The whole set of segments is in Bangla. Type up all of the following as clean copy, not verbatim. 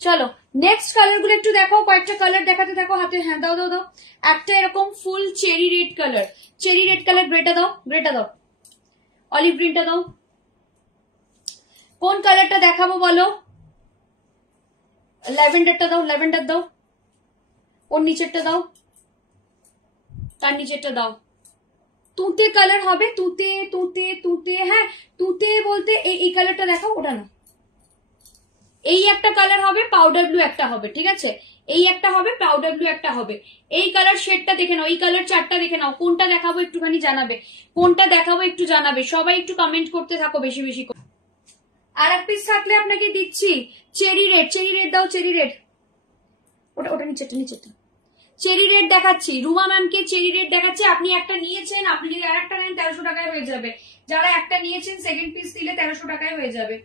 চলো নেক্সট কালার গুলো একটু দেখো, কয়েকটা কালার দেখাতে থাকো হাতে। হ্যাঁ দাও দাও দাও। একটা এরকম full cherry red colour, cherry red colour, গ্রেটা দাও, গ্রেটা দাও, অলিভ গ্রিনটা দাও। কোন কালারটা দেখাবো বলো? ল্যাভেন্ডারটা দাও, ল্যাভেন্ডার দাও। ওর নিচেরটা দাও, তার নিচেরটা দাও। তুতে কালার হবে, তুতে তুতে তুতে। হ্যাঁ তুতে বলতে এই কালারটা দেখাও, ওটা না। এই একটা কালার হবে, পাউডার ব্লু একটা হবে, ঠিক আছে? এই একটা হবে, পাউডার ব্লু একটা হবে। এই কালার শেডটা দেখে নাও, এই কালার চারটা দেখে নাও। কোনটা দেখাবো একটুখানি জানাবে, কোনটা দেখাবো একটু জানাবে। সবাই একটু কমেন্ট করতে থাকো বেশি বেশি করে। আর এক পিস থাকলে আপনাকে দিচ্ছি। চেরি রেড, চেরি রেড দাও, চেরি রেড। ওটা ওটা নিচেরটা, নিচেরটা। চেরি রেড দেখাচ্ছি, রুমা ম্যামকে চেরি রেড দেখাচ্ছি। আপনি একটা নিয়েছেন, আপনি যদি আর একটা নেন 1300 টাকায় হয়ে যাবে। যারা একটা নিয়েছেন সেকেন্ড পিস দিলে 1300 টাকায় হয়ে যাবে।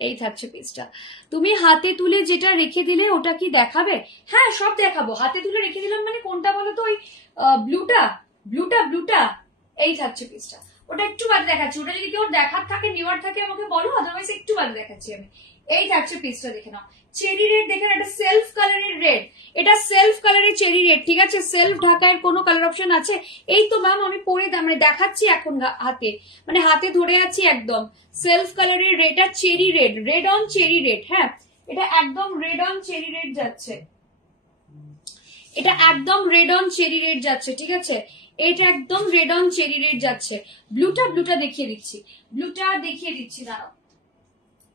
এই থাকছে পিসটা। তুমি হাতে তুলে যেটা রেখে দিলে ওটা কি দেখাবে? হ্যাঁ সব দেখাবো। হাতে তুলে রেখে দিলাম মানে কোনটা বলো তো? ওই ব্লুটা, ব্লুটা, ব্লুটা। এই থাকছে পিসটা। ওটা একটু বাদ দেখাচ্ছি, ওটা যদি কেউ দেখার থাকে, নেওয়ার থাকে আমাকে বলো, আদারওয়াইজ একটু বাদ দেখাচ্ছি আমি। এই থাকছে পিসটা, দেখে নাও। চেরি রেড দেখেন, এটা সেলফ কালারের রেড, এটা সেলফ কালারের চেরি রেড, ঠিক আছে? সেলফ ঢাকায় কোনো কালার অপশন আছে? এই তো ম্যাম আমি পরে মানে দেখাচ্ছি এখন হাতে, মানে হাতে ধরে আছি একদম। সেলফ কালারের রেড আর cherry red, red on cherry red. হ্যাঁ এটা একদম রেড অন চেরি রেড যাচ্ছে, এটা একদম রেড অন চেরি রেড যাচ্ছে, ঠিক আছে? এটা একদম রেড অন চেরি রেড যাচ্ছে। ব্লুটা, ব্লুটা দেখিয়ে দিচ্ছি, ব্লুটা দেখিয়ে দিচ্ছি। দাঁড়াও,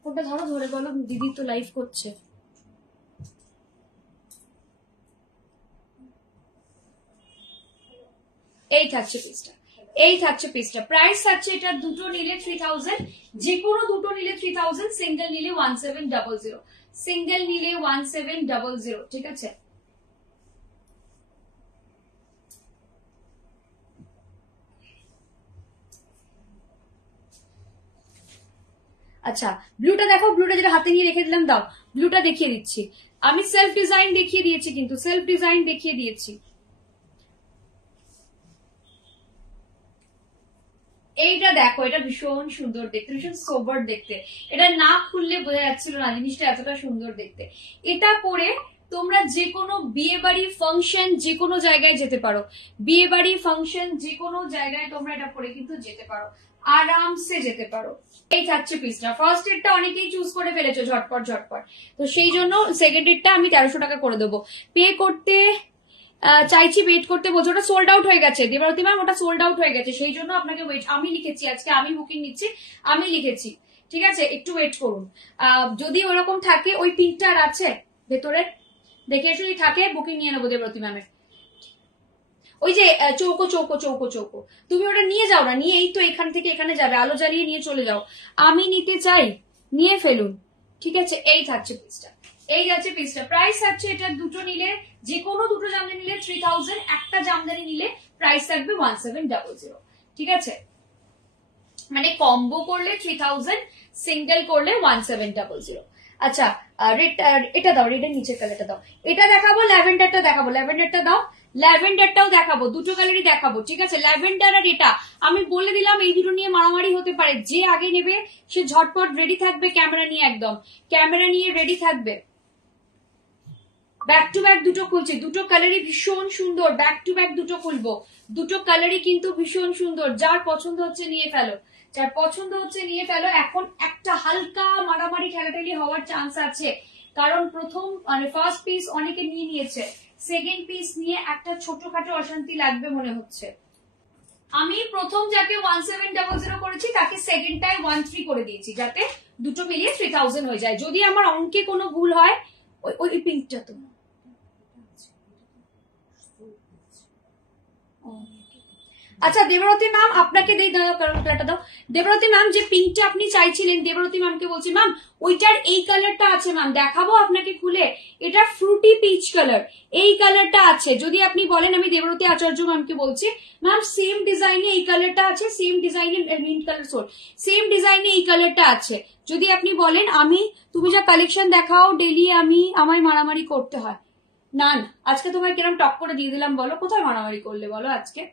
কোনটা ধরো, ধরে বলো, দিদি তো লাইভ করছে। এই থাকছে পিসটা, এই থাকছে পিসটা। প্রাইস থাকছে এটা দুটো নিলে 3000, যে কোনো দুটো নিলে 3000, সিঙ্গেল নিলে 1700, সিঙ্গেল নিলে 1700, ঠিক আছে? আচ্ছা ব্লুটা দেখো, ব্লুটা যেটা হাতে নিয়ে রেখে দিলাম, দাও ব্লুটা দেখিয়ে দিচ্ছি। আমি সেলফ ডিজাইন দেখিয়ে দিয়েছি, কিন্তু সেলফ ডিজাইন দেখিয়ে দিয়েছি। এইটা দেখো, এটা ভীষণ সুন্দর দেখতে, ভীষণ সোবার দেখতে। এটা না খুললে বোঝা যাচ্ছিল না জিনিসটা এতটা সুন্দর দেখতে। এটা পরে তোমরা যে কোনো বিয়ে বাড়ি ফাংশন যে কোনো জায়গায় যেতে পারো, বিয়ে বাড়ি ফাংশন যে কোনো জায়গায় তোমরা এটা পরে কিন্তু যেতে পারো, আরামসে যেতে পারো। এই থাকছে পিসটা। ফার্স্ট এডটা অনেকেই চুজ করে ফেলেছো ঝটপট ঝটপট, তো সেই জন্য সেকেন্ড এডটা আমি 1300 টাকা করে দেবো। পে করতে চাইছি, ওয়েট করতে বলছে। ওটা সোল্ড আউট হয়ে গেছে দেবারতী ম্যাম, ওটা সোল্ড আউট হয়ে গেছে, সেই জন্য আপনাকে ওয়েট। আমি লিখেছি আজকে, আমি বুকিং নিচ্ছি, আমি লিখেছি, ঠিক আছে? একটু ওয়েট করুন। যদি ওরকম থাকে, ওই পিঙ্কটার আছে ভেতরে, দেখে এসে যদি থাকে বুকিং নিয়ে নেবো দেবারতী ম্যামের। ওই যে চৌকো চৌকো চৌকো চৌকো, তুমি ওটা নিয়ে যাও না, নিয়ে এই তো এখান থেকে এখানে যাবে, আলো জ্বালিয়ে নিয়ে চলে যাও। আমি নিতে চাই, নিয়ে ফেলুন, ঠিক আছে? এই থাকছে পিসটা, এই যাচ্ছে পিসটা। প্রাইস থাকছে এটা দুটো নিলে, যে কোনো দুটো জামদানি নিলে 3000, একটা জামদানি নিলে প্রাইস থাকবে 1700, ঠিক আছে? মানে কম্বো করলে 3000, সিঙ্গেল করলে 1700। আচ্ছা এটা দাও, রেডের নিচের কালারটা দাও। এটা দেখাবো, ল্যাভেন্ডারটা দেখাবো, ল্যাভেন্ডারটা দাও, ল্যাভেন্ডারটাও দেখাবো, দুটো কালারই দেখাবো, ঠিক আছে? ল্যাভেন্ডার আর এটা আমি বলে দিলাম, এই দুটো নিয়ে মারামারি হতে পারে, যে আগে নেবে সে ঝটপট রেডি থাকবে, ক্যামেরা নিয়ে, একদম ক্যামেরা নিয়ে রেডি থাকবে। ব্যাক টু ব্যাক দুটো খুলছে, দুটো কালারই ভীষণ সুন্দর, ব্যাক টু ব্যাক দুটো খুলবো, দুটো কালারই কিন্তু ভীষণ সুন্দর। যার পছন্দ হচ্ছে নিয়ে ফেলো, যার পছন্দ হচ্ছে নিয়ে ফেলো। এখন একটা হালকা মারামারি ঠেলাঠেলি হওয়ার চান্স আছে, কারণ প্রথম মানে ফার্স্ট পিস অনেকে নিয়ে নিয়েছে, সেকেন্ড পিস নিয়ে একটা ছোটখাটো অশান্তি লাগবে মনে হচ্ছে। আমি প্রথম যাকে 1700 করেছি তাকে সেকেন্ডটায় 13 করে দিয়েছি, যাতে দুটো মিলিয়ে 3000 হয়ে যায়। যদি আমার অঙ্কে কোনো ভুল হয়, ওই পিঙ্কটা তো আচ্ছা দেবরতী ম্যাম আপনাকে দাও। দেবরতী ম্যাম যে পিঙ্কটা আপনি চাইছিলেন, দেবরতী ম্যামকে বলছি ম্যাম ওইটার এই কালারটা আছে ম্যাম, দেখাবো আপনাকে খুলে। এটা ফ্রুটি পিচ কালার, এই কালারটা আছে। যদি আপনি বলেন, আমি দেবরতী আচার্য ম্যামকে বলছি ম্যাম সেম ডিজাইনে এই কালারটা আছে, সেম ডিজাইনে মিন্ট কালার সোল, সেম ডিজাইনে এই কালারটা আছে। যদি আপনি বলেন আমি, তুমি যা কালেকশন দেখাও ডেলি আমি আমায় মারামারি করতে হয়। না না, আজকে তোমায় কিরম টক করে দিয়ে দিলাম বলো, কোথায় মারামারি করলে বলো আজকে।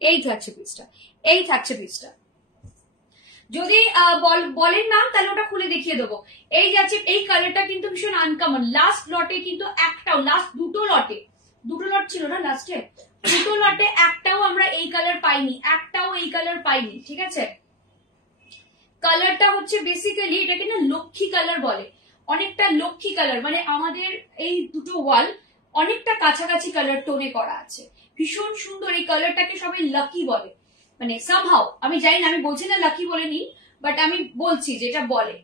এই থাকছে পিসটা, এই থাকছে পিসটা। যদি বলেন ম্যাম তাহলে ওটা খুলে দেখিয়ে দেবো। এই যাচ্ছে, এই কালারটা কিন্তু ভীষণ আনকমন। লাস্ট লটে কিন্তু একটাও, লাস্ট দুটো লট ছিল না লাস্টে, দুটো লটে একটাও আমরা এই কালার পাইনি, একটাও এই কালার পাইনি। ঠিক আছে, কালারটা হচ্ছে বেসিক্যালি এটাকে না লক্ষ্মী কালার বলে, অনেকটা লক্ষ্মী কালার, মানে আমাদের এই দুটো ওয়াল অনেকটা কাছাকাছি কালার টোনে করা আছে, ভীষণ সুন্দর। এই কালারটাকে সবাই লাকি বলে, মানে সামহাও, আমি জানি না, আমি বলছি না লাকি বলে নি, বাট আমি বলছি যেটা বলে।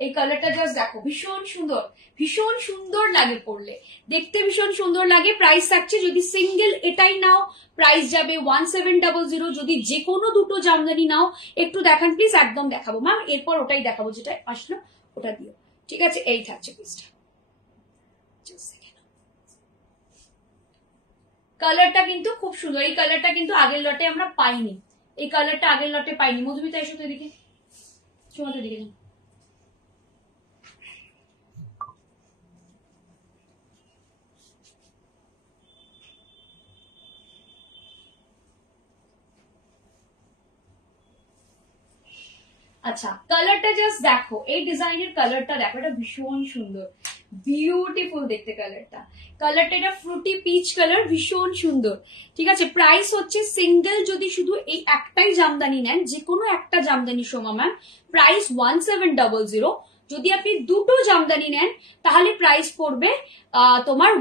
এই কালারটা জাস্ট দেখো, ভীষণ সুন্দর, ভীষণ সুন্দর লাগে পরলে, দেখতে ভীষণ সুন্দর লাগে। প্রাইস থাকছে, যদি সিঙ্গেল এটাই নাও প্রাইস যাবে 1700। যদি যে কোনো দুটো জামদানি নাও, একটু দেখান প্লিজ, একদম দেখাবো ম্যাম, এরপর ওটাই দেখাবো যেটা আসলো ওটা দিও। ঠিক আছে, এই থাকছে পিসটা। কালারটা কিন্তু খুব সুন্দর, এই কালারটা কিন্তু আগের লটে আমরা পাইনি, এই কালারটা আগের লটে পাইনি। মধুমিতা এসো তো এদিকে, সোমাতে দিকে। আচ্ছা কালারটা জাস্ট দেখো, এই ডিজাইনের কালারটা দেখো, এটা ভীষণ সুন্দর, বিউটিফুল দেখতে কালারটা। কালারটা এটা ফ্রুটি পিচ কালার, ভীষণ সুন্দর। ঠিক আছে, প্রাইস হচ্ছে সিঙ্গেল যদি শুধু এই একটাই জামদানি নেন, যে কোনো একটা জামদানি সোমা ম্যাম, প্রাইস 1700। যদি আপনি দুটো জামদানি নেন তাহলে প্রাইস পড়বে তোমার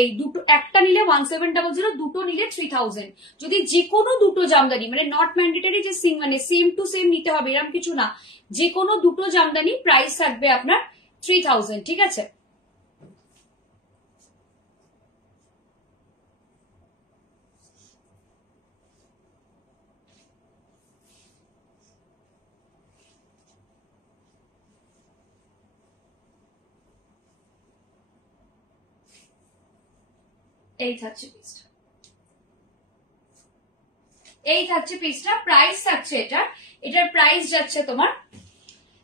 এই দুটো, একটা নিলে 1700, দুটো নিলে 3000। যদি যে কোনো দুটো জামদানি, মানে নট ম্যান্ডেটারি যে মানে সেম টু সেম নিতে হবে এরকম কিছু না, যে কোনো দুটো জামদানি প্রাইস থাকবে আপনার 3000। ঠিক আছে, এই থাকছে পিসটা, এই থাকছে পিসটা। প্রাইস থাকছে এটার প্রাইস যাচ্ছে তোমার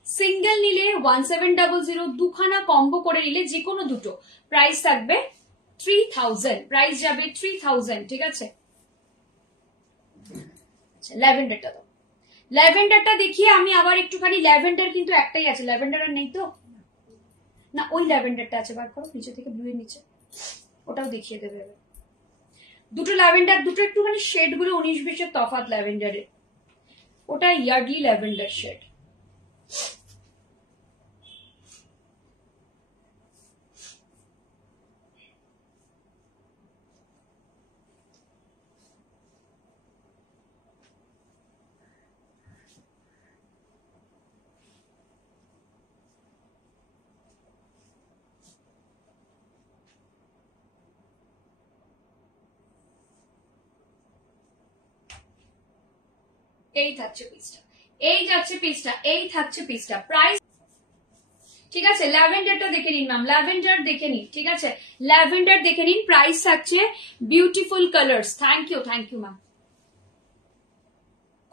সিঙ্গেল নিলে 1700, দুখানা কম্বো করে নিলে যে কোনো দুটো প্রাইস থাকবে 3000, প্রাইস যাবে 3000। ঠিক আছে, ল্যাভেন্ডারটা দাও, ল্যাভেন্ডারটা দেখিয়ে আমি আবার একটুখানি, ল্যাভেন্ডার কিন্তু একটাই আছে, ল্যাভেন্ডার আর নেই তো না, ওই ল্যাভেন্ডারটা আছে, বার করো নিচে থেকে, ব্লু এর নিচে, ওটাও দেখিয়ে দেবে। দুটো ল্যাভেন্ডার, দুটো একটুখানি শেড গুলো 19-20 তফাৎ ল্যাভেন্ডারের, ওটা ইয়ার্ডলি ল্যাভেন্ডার শেড। এই থাকছে পিসটা, এই যাচ্ছে পিসটা, এই থাকছে পিসটা। প্রাইস ঠিক আছে, ল্যাভেন্ডারটা দেখে নিন ম্যাম, ল্যাভেন্ডার দেখে নিন। ঠিক আছে, ল্যাভেন্ডার দেখে নিন, প্রাইস থাকছে beautiful colours. Thank you ma'am,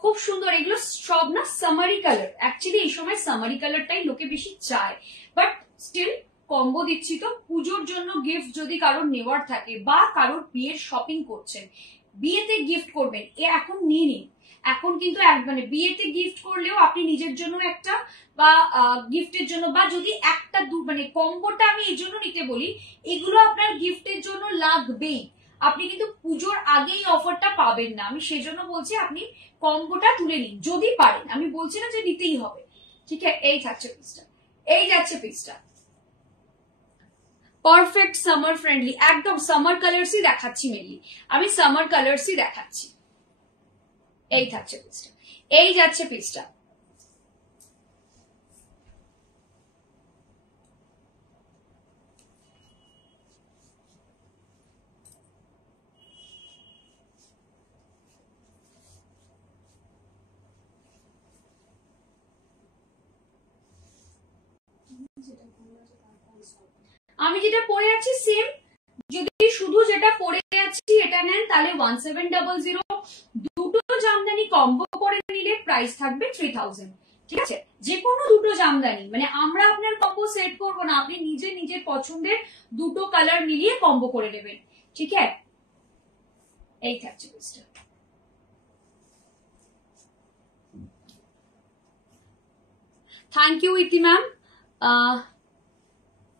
খুব সুন্দর। এগুলো সব না সামারি কালার, অ্যাকচুয়ালি এই সময় সামারি কালারটাই লোকে বেশি চায়, বাট স্টিল কম্বো দিচ্ছি তো, পুজোর জন্য গিফট যদি কারোর নেওয়ার থাকে বা কারোর বিয়ের শপিং করছেন, বিয়েতে গিফট করবেন, এ এখন নিয়ে নিন। এখন কিন্তু মানে বিয়েতে গিফট করলেও আপনি নিজের জন্য একটা, বা গিফটের জন্য, বা যদি একটা মানে কম্বোটা আমি এই জন্য নিতে বলি, এগুলো আপনার গিফটের জন্য লাগবেই। আপনি কিন্তু পুজোর আগেই অফারটা পাবেন না, আমি সেজন্য বলছি আপনি কম্বোটা তুলে নিন যদি পারেন, আমি বলছি না যে নিতেই হবে। ঠিক আছে, এই থাকছে পিসটা, এই যাচ্ছে পিসটা, পারফেক্ট সামার ফ্রেন্ডলি, একদম সামার কালার্সই দেখাচ্ছি মেনলি, আমি সামার কালার্সই দেখাচ্ছি। এই থাকছে পিসটা, এই যাচ্ছে পিসটা। আমি যেটা পরে আছি সেম, যদি শুধু যেটা পরে আছি এটা নেন তাহলে 1700। দুটো জামদানি কম্বো করে নিলে প্রাইস থাকবে 3000। ঠিক আছে, যে কোনো দুটো জামদানি, মানে আমরা আপনার কম্বো সেট করবো না, আপনি নিজে নিজের পছন্দের দুটো কালার মিলিয়ে কম্বো করে নেবেন। ঠিক আছে, এই থাকছে পিসটা। থ্যাংক ইউ ইতি ম্যাম।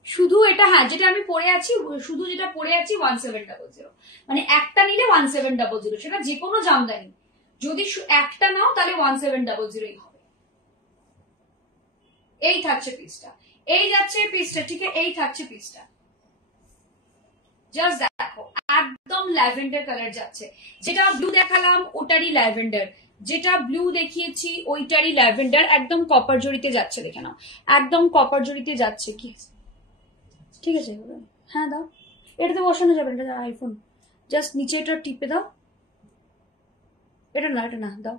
শুধু এটা, হ্যাঁ যেটা আমি পরে আছি, শুধু যেটা পরে আছি 1700, মানে একটা নিলে 1700, সেটা যে কোনো জামদানি। যদি একটা নাও তাহলে 1700 হবে। এই থাকছে পিসটা, এই যাচ্ছে পিসটা। ঠিক আছে, এই থাকছে পিসটা। জাস্ট দেখো, একদম ল্যাভেন্ডার কালার যাচ্ছে। যেটা ব্লু দেখালাম ওটারই ল্যাভেন্ডার, যেটা ব্লু দেখিয়েছি ওইটারই ল্যাভেন্ডার, একদম কপার জড়িতে যাচ্ছে। দেখে নাও, একদম কপার জড়িতে যাচ্ছে। কি ঠিক আছে, হ্যাঁ দাও, এটাতে বসানো যাবে না, আইফোন। জাস্ট নিচে এটা টিপে দাও, এটা না, এটা না, দাও।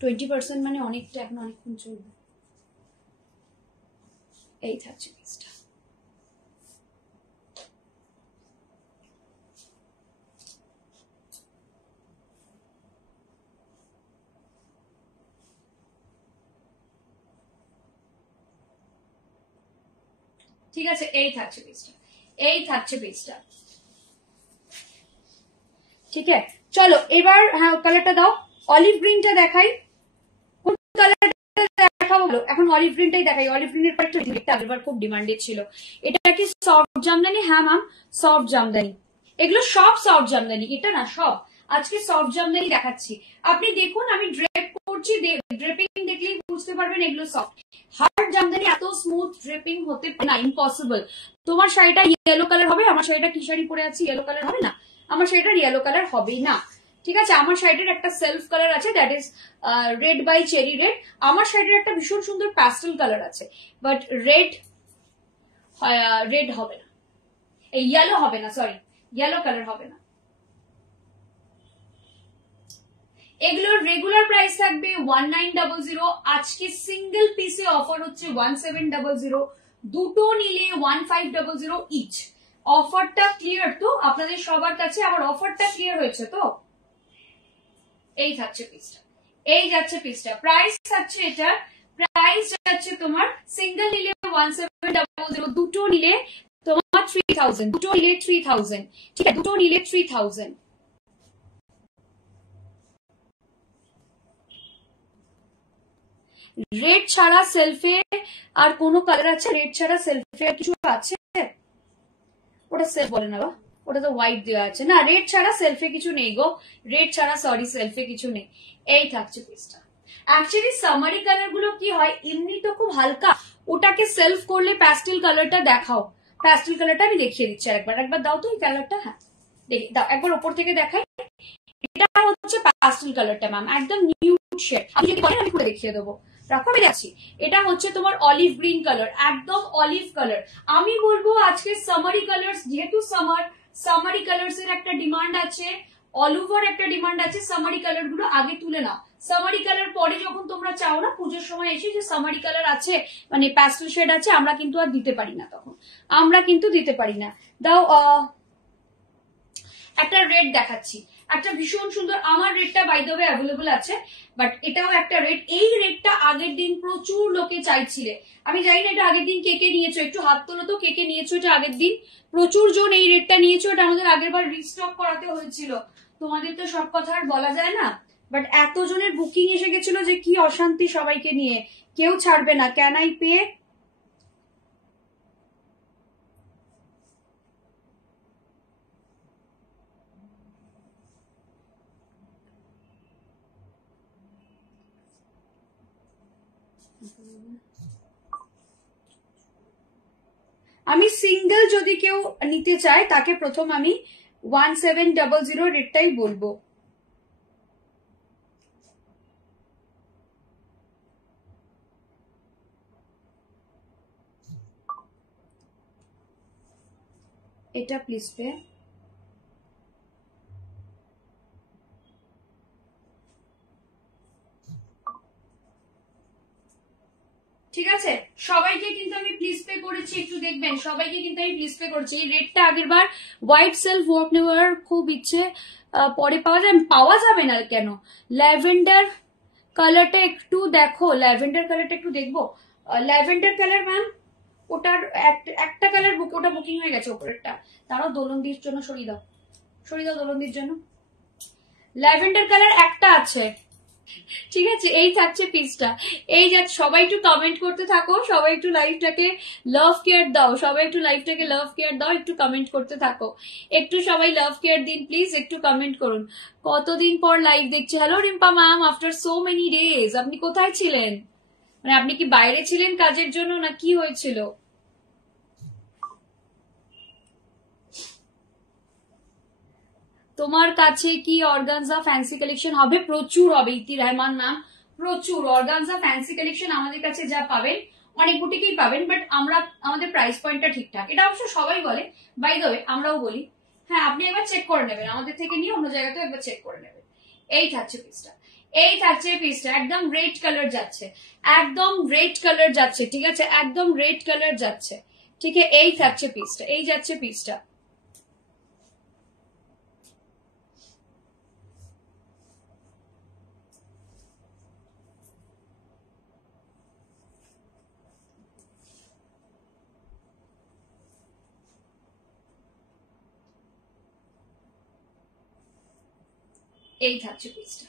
20% মানে অনেকটা, এখন অনেকক্ষণ চলবে। এই থাকছে পিসটা। ঠিক আছে, এই থাকছে পিসটা, এই থাকছে পিসটা। ঠিক আছে, চলো এবার হ্যাঁ কালারটা দাও, অলিভ গ্রিনটা দেখাই। কোন কালারটা দেখাবো বলো? এখন অলিভ গ্রিনটাই দেখাই। অলিভ গ্রিনের পর একটা আগেরবার খুব ডিমান্ডেড ছিল। এটা কি সফট জামদানি? হ্যাঁ ম্যাম, সফট জামদানি। এগুলো সব সফট জামদানি, এটা না সব। আজকে সফট জামদানি দেখাচ্ছি। আপনি দেখুন আমি ড্রেপ করছি, ড্রেপিং দেখলেই বুঝতে পারবেন এগুলো সফট। হার্ড জামদানি এত স্মুথ ড্রেপিং হতে না, ইম্পসিবল। তোমার শাড়িটা ইয়েলো কালার হবে, আমার শাড়িটা কি শাড়ি পরে আছি ইয়েলো কালার হবে না, আমার শাড়িটার ইয়েলো কালার হবেই না। ঠিক আছে, আমার শাড়িটার একটা সেলফ কালার আছে, that is red by cherry red. আমার শাড়িটার একটা ভীষণ সুন্দর প্যাস্টেল কালার আছে, বাট রেড হবে না, এই ইয়েলো হবে না, সরি ইয়েলো কালার হবে না। এগুলোর রেগুলার প্রাইস থাকবে 1900। আজকে সিঙ্গেল পিসে অফার হচ্ছে 1700, দুটো নিলে 1500 ইচ। অফারটা ক্লিয়ার তো আপনাদের সবার কাছে? আমার অফারটা ক্লিয়ার হয়েছে তো? এই থাকছে পিসটা, এই যাচ্ছে পিসটা। প্রাইস থাকছে, এটা প্রাইস যাচ্ছে তোমার সিঙ্গেল নিলে 1700, দুটো নিলে তোমার 3000, দুটো নিলে 3000। ঠিক আছে, দুটো নিলে 3000। রেড ছাড়া সেলফে আর কোন কালার আছে? রেড ছাড়া সেলফে আর কিছু আছে? ওটা সেলফ বলে না, ওটা তো হোয়াইট দেওয়া আছে না। রেড ছাড়া সেলফে কিছু নেই গো, রেড ছাড়া সরি সেলফে কিছু নেই। এই থাকছে পিসটা। অ্যাকচুয়ালি সামারি কালার গুলো কি হয়, এমনি তো খুব হালকা, ওটাকে সেলফ করলে প্যাস্টেল কালারটা দেখাও। প্যাস্টেল কালারটা আমি দেখিয়ে দিচ্ছি একবার, একবার দাও তো এই কালারটা। হ্যাঁ দেখি দাও, একবার ওপর থেকে দেখাই। এটা হচ্ছে প্যাস্টেল কালারটা ম্যাম, একদম নিউড শেড। আমি যদি বলেন আমি পুরো দেখিয়ে দেবো, রাখো আমি যাচ্ছি। এটা হচ্ছে তোমার অলিভ গ্রিন কালার, একদম অলিভ কালার। আমি বলবো আজকে সামারি কালার্স, যেহেতু সামারি কালার্স এর একটা ডিমান্ড আছে, অল ওভার একটা ডিমান্ড আছে, সামারি কালার গুলো আগে তুলে নাও। সামারি কালার পরে যখন তোমরা চাও না পুজোর সময় এসে যে সামারি কালার আছে, মানে প্যাস্টেল শেড আছে, আমরা কিন্তু আর দিতে পারি না, তখন আমরা কিন্তু দিতে পারি না। দাও একটা রেড দেখাচ্ছি, একটা ভীষণ সুন্দর। আমার রেডটা বাই দ্য ওয়ে অ্যাভেলেবল আছে, বাট এটাও একটা রেড। এই রেডটা আগের দিন প্রচুর লোকে চাইছিলে। আমি জানি না এটা আগের দিন কে কে নিয়েছো, একটু হাত তোলো তো কে কে নিয়েছো এটা আগের দিন। প্রচুর জন এই রেডটা নিয়েছো, এটা আমাদের আগের বার রিস্টক করাতে হয়েছিল। তোমাদের তো সব কথা আর বলা যায় না, বাট এতজনের বুকিং এসে গেছিল যে কি অশান্তি সবাইকে নিয়ে, কেউ ছাড়বে না। Can I pay? আমি সিঙ্গেল যদি কেউ নিতে চায় তাকে প্রথম আমি 1700 রেটটাই বলবো। এটা প্লিজ পে। ঠিক আছে, সবাইকে কিন্তু আমি প্লিজ পে করেছি, একটু দেখবেন সবাইকে কিন্তু আমি প্লিজ পে করেছি। এই রেডটা আগের বার হোয়াইট সেলফ ওয়ার্ক নেওয়ার খুব ইচ্ছে, পরে পাওয়া যাবে না কেন? ল্যাভেন্ডার কালারটা একটু দেখো, ল্যাভেন্ডার কালারটা একটু দেখবো। ল্যাভেন্ডার কালার ম্যাম ওটার একটা কালার ওটা বুকিং হয়ে গেছে ওপরেরটা। তারাও দোলনদির জন্য সরিয়ে দাও, সরিয়ে দাও দোলনদির জন্য। ল্যাভেন্ডার কালার একটা আছে, ঠিক আছে। এই থাকছে পিসটা, এই যা সবাই একটু কমেন্ট করতে থাকো, সবাই একটু লাইভটাকে লাভ কেয়ার দাও, সবাই একটু লাইভটাকে লাভ কেয়ার দাও, একটু কমেন্ট করতে থাকো, একটু সবাই লাভ কেয়ার দিন প্লিজ, একটু কমেন্ট করুন। কতদিন পর লাইভ দেখছি। Hello Rimpa ma'am, after so many days. আপনি কোথায় ছিলেন? মানে আপনি কি বাইরে ছিলেন কাজের জন্য না কি হয়েছিল? তোমার কাছে কি অর্গানজা ফ্যান্সি কালেকশন হবে? প্রচুর হবে ইতি রহমান ম্যাম, প্রচুর অর্গানজা ফ্যান্সি কালেকশন আমাদের কাছে যা পাবেন অনেক বুটিকেই পাবেন, বাট আমাদের প্রাইস পয়েন্টটা ঠিকঠাক, এটা অবশ্য সবাই বলে, বাই দ্য ওয়ে আমরাও বলি। হ্যাঁ, আপনি একবার চেক করে নেবেন, আমাদের থেকে নিয়ে অন্য জায়গাতেও একবার চেক করে নেবেন। এই থাকছে পিসটা, এই থাকছে পিসটা, একদম রেড কালার যাচ্ছে, একদম রেড কালার যাচ্ছে, ঠিক আছে, একদম রেড কালার যাচ্ছে, ঠিক আছে। এই থাকছে পিসটা, এই যাচ্ছে পিসটা। এই থাকছে পিসটা।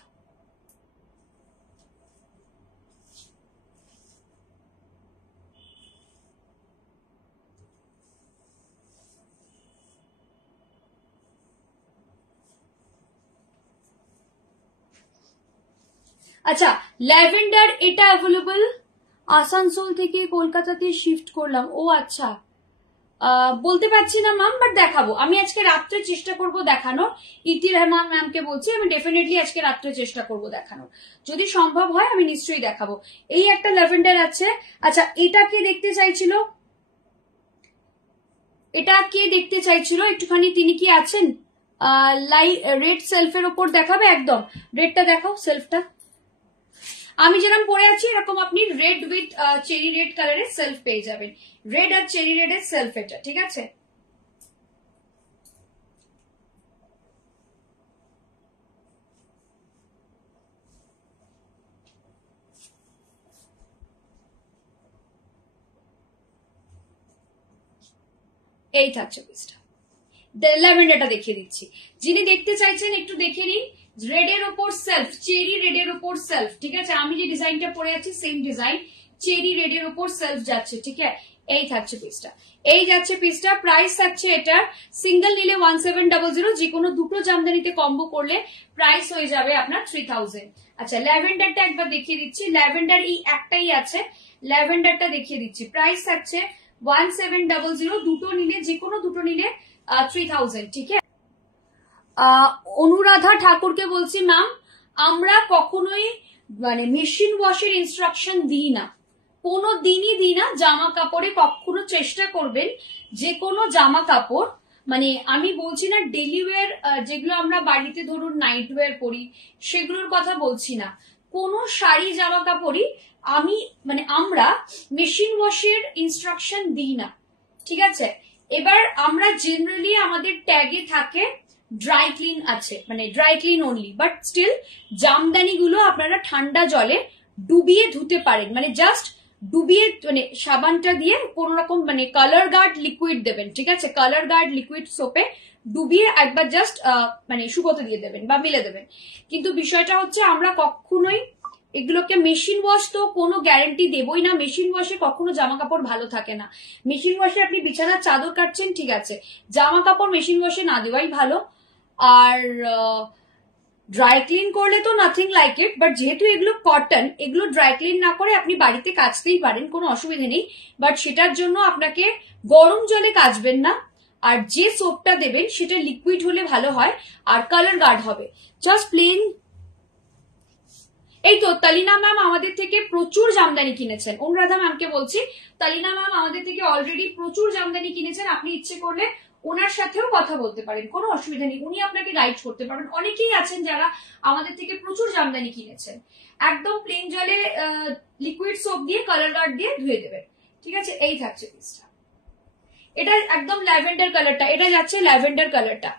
আচ্ছা, ল্যাভেন্ডার এটা অ্যাভেলেবল আসানসোল থেকে কলকাতাতে শিফট করলাম। ও আচ্ছা, বলতে পারছি না ম্যাম, বাট দেখাবো আমি আজকে রাত্রে চেষ্টা করব দেখানোর। ইতি রহমান ম্যামকে বলছি আমি ডেফিনেটলি আজকে রাত্রে চেষ্টা করব দেখানোর, যদি সম্ভব হয় আমি নিশ্চয়ই দেখাবো। এই একটা ল্যাভেন্ডার আছে। আচ্ছা, এটা কে দেখতে চাইছিল? এটা কে দেখতে চাইছিল একটুখানি? তিনি কি আছেন? রেড সেলফের ওপর দেখাবে, একদম রেডটা দেখাও, সেলফটা আমি যেরকম পরে আছি এরকম আপনি রেড উইথ চেরি রেড কালারের সেলফ পেয়ে যাবেন, রেড আর চেরি রেডের সেলফ এটা, ঠিক আছে। এই থাকছে পিসটা, ল্যাভেন্ডারটা দেখিয়ে দিচ্ছি, যিনি দেখতে চাইছেন একটু দেখে নিন। রেডের ওপর সেলফ, চেরি রেডের ওপর সেলফ, ঠিক আছে। আমি যে ডিজাইনটা পরে আছি সেম ডিজাইন, চেরি রেডের ওপর সেলফ যাচ্ছে, ঠিক আছে। এই থাকছে পিসটা, এই যাচ্ছে পিসটা। প্রাইস থাকছে এটা সিঙ্গেল নিলে 1700, যে কোনো দুটো জামদানিতে কম্বো করলে প্রাইস হয়ে যাবে আপনার 3000। আচ্ছা, ল্যাভেন্ডারটা একবার দেখিয়ে দিচ্ছি, ল্যাভেন্ডার এই একটাই আছে, ল্যাভেন্ডারটা দেখিয়ে দিচ্ছি। প্রাইস থাকছে 1700, দুটো নিলে, যে কোনো দুটো নিলে 3000, ঠিক আছে। অনুরাধা ঠাকুরকে বলছি ম্যাম, আমরা কখনোই মানে মেশিন ওয়াশের ইনস্ট্রাকশন দিই না, কোনো দিনই দিই না। জামা কাপড়ে কখনো চেষ্টা করবেন যে কোনো জামা কাপড়, মানে আমি বলছি না ডেলি ওয়্যার যেগুলো আমরা বাড়িতে ধরুন নাইট ওয়্যার পরি সেগুলোর কথা বলছি না, কোনো শাড়ি জামা কাপড়ই আমরা মেশিন ওয়াশের ইনস্ট্রাকশন দিই না, ঠিক আছে। এবার আমরা জেনারেলি আমাদের ট্যাগে থাকে ড্রাই ক্লিন আছে, মানে dry clean only, but still Jamdani গুলো আপনারা ঠান্ডা জলে ডুবিয়ে ধুতে পারেন, মানে জাস্ট ডুবিয়ে, মানে সাবানটা দিয়ে কোন রকম মানে কালার গার্ড লিকুইড দেবেন, ঠিক আছে, কালার গার্ড লিকুইড সোপে ডুবিয়ে একবার জাস্ট মানে শুকোতে দিয়ে দেবেন বা মিলে দেবেন। কিন্তু বিষয়টা হচ্ছে আমরা কখনোই এগুলোকে মেশিন ওয়াশ তো কোনো গ্যারান্টি দেবই না, মেশিন ওয়াশে কখনো জামা কাপড় ভালো থাকে না। মেশিন ওয়াশে আপনি বিছানার চাদর কাটছেন, ঠিক আছে, জামা কাপড় মেশিন ওয়াশে না দেওয়াই ভালো। আর ড্রাই ক্লিন করলে তো নাথিং লাইক ইট, বাট যেহেতু এগুলো কটন, এগুলো ড্রাই ক্লিন না করে আপনি বাড়িতে কাচতেই পারেন, কোনো অসুবিধা নেই, বাট সেটার জন্য আপনাকে গরম জলে কাচবেন না, আর যে সোপটা দেবেন সেটা লিকুইড হলে ভালো হয় আর কালার গার্ড হবে। Just plain. এই তো তালিনা ম্যাম আমাদের থেকে প্রচুর জামদানি কিনেছেন, অনুরাধা ম্যামকে বলছি, তালিনা ম্যাম আমাদের থেকে অলরেডি প্রচুর জামদানি কিনেছেন, আপনি ইচ্ছে করলে ওনার সাথেও কথা বলতে পারেন, কোনো অসুবিধা নেই, উনি আপনাকে গাইড করতে পারবেন। অনেকেই আছেন যারা আমাদের থেকে প্রচুর জামদানি কিনেছেন, একদম প্লেন জলে লিকুইড সোপ দিয়ে কালার গার্ড দিয়ে ধুয়ে দেবেন। ঠিক আছে, এই থাকছে পিসটা। এটা একদম ল্যাভেন্ডার কালারটা, এটা যাচ্ছে ল্যাভেন্ডার কালারটা।